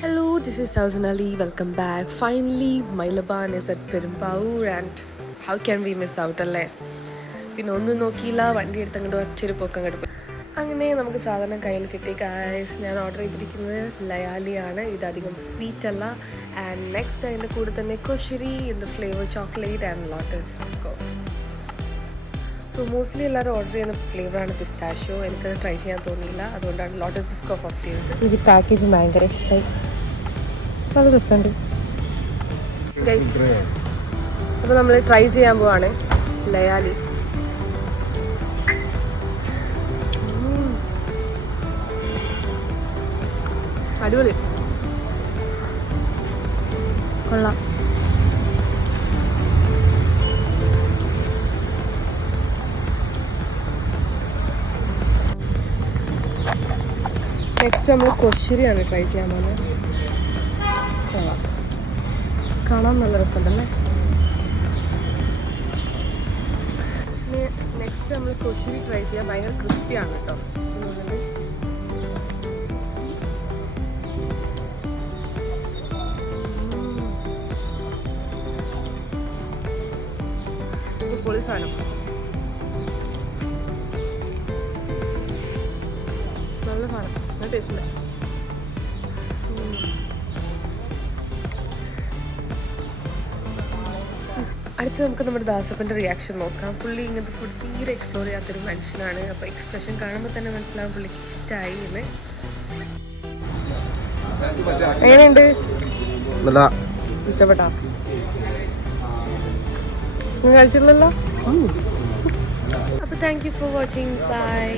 Hello, this is Sauzan Ali. Welcome back. Finally, my Laban is at Perumpaur and how can we miss out അല്ലേ? പിന്നെ ഒന്നും നോക്കിയില്ല, വണ്ടി എടുത്ത് അങ്ങോട്ട് ഒറ്റൊരു പോക്ക് അങ്ങോട്ട് പോയി. അങ്ങനെ നമുക്ക് സാധനം കയ്യിൽ കിട്ടി ഗായ്സ്. ഞാൻ ഓർഡർ ചെയ്തിരിക്കുന്നത് ലയാലിയാണ്. ഇതധികം സ്വീറ്റ് അല്ല. ആൻഡ് നെക്സ്റ്റ് അതിൻ്റെ കൂടെ തന്നെ koshari in the flavour chocolate and lotus biscoff. So mostly എല്ലാവരും ഓർഡർ ചെയ്യുന്ന ഫ്ലേവറാണ് പിസ്താഷ്യോ. എനിക്കത് ട്രൈ ചെയ്യാൻ തോന്നിയില്ല, അതുകൊണ്ടാണ് ലോട്ടസ് ബിസ്കോഫ് ഓപ്റ്റ് ചെയ്തത്. ഈ പാക്കേജ് ഭയങ്കര ഇഷ്ടമായി, നല്ല രസമുണ്ട് ഗൈസ്. അപ്പോൾ നമ്മൾ ട്രൈ ചെയ്യാൻ പോവാണ് ലയാലി. അടിപൊളി, കൊള്ളാം. നെക്സ്റ്റ് നമ്മൾ കൊശരിയാണ് ട്രൈ ചെയ്യാൻ പോകുന്നത്. കാണാൻ നല്ല രസമുണ്ടല്ലേ. നെക്സ്റ്റ് നമ്മൾ കൊശരി ട്രൈ ചെയ്യാം. ഭയങ്കര ക്രിസ്പിയാണ് കേട്ടോ. പൊളി സാധനം, നല്ല സാധനം, നല്ല ടേസ്റ്റില്ല. അടുത്ത് നമുക്ക് നമ്മുടെ ദാസപ്പൻ്റെ റിയാക്ഷൻ നോക്കാം. പുള്ളി ഇങ്ങനത്തെ ഫുഡ് തീരെ എക്സ്പ്ലോർ ചെയ്യാത്തൊരു മനുഷ്യനാണ്. അപ്പോൾ എക്സ്പ്രഷൻ കാണുമ്പോൾ തന്നെ മനസ്സിലാവും പുള്ളിക്ക് ഇഷ്ടമായി എന്ന്. എങ്ങനെയുണ്ട്? ഇഷ്ടപ്പെട്ടാ? നിങ്ങൾ കഴിച്ചില്ലല്ലോ. അപ്പോൾ thank you for watching. By.